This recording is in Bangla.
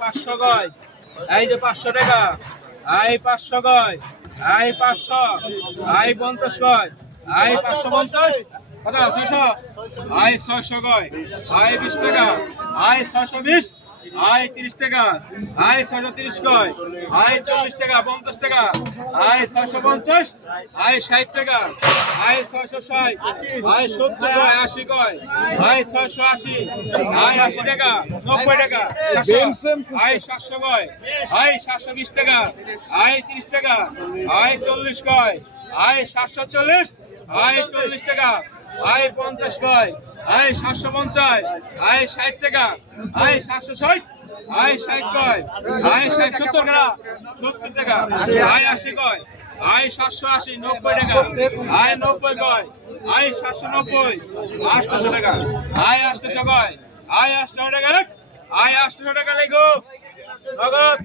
500 গয়, এই যে 500 টাকা, এই 500 গয়, এই 500, এই 50 গয়, এই 550, কত 600, এই 600 গয়, এই 20 টাকা, এই 620, এই 30 টাকা, এই 630 গয়, এই 40 টাকা, 50 টাকা, এই 650, এই 60 টাকা, এই 660, এই 70 গয়, 80 গয়, এই 680, এই 80 টাকা, 90 টাকা, এই 700 গয়, এই 720 টাকা, এই 30 টাকা, এই 40 গয়, এই 740, এই 40 টাকা, এই 50 গয়, এই 750, এই 60 টাকা, এই 760, এই 60 গয়, এই 70 টাকা, 70 টাকা, এই 80 গয়, এই 780, 90 টাকা, এই 90 গয়, এই 790, 800 টাকা, এই 800 গয়, এই 800 টাকা, এই 800 টাকা লেগো নগদ।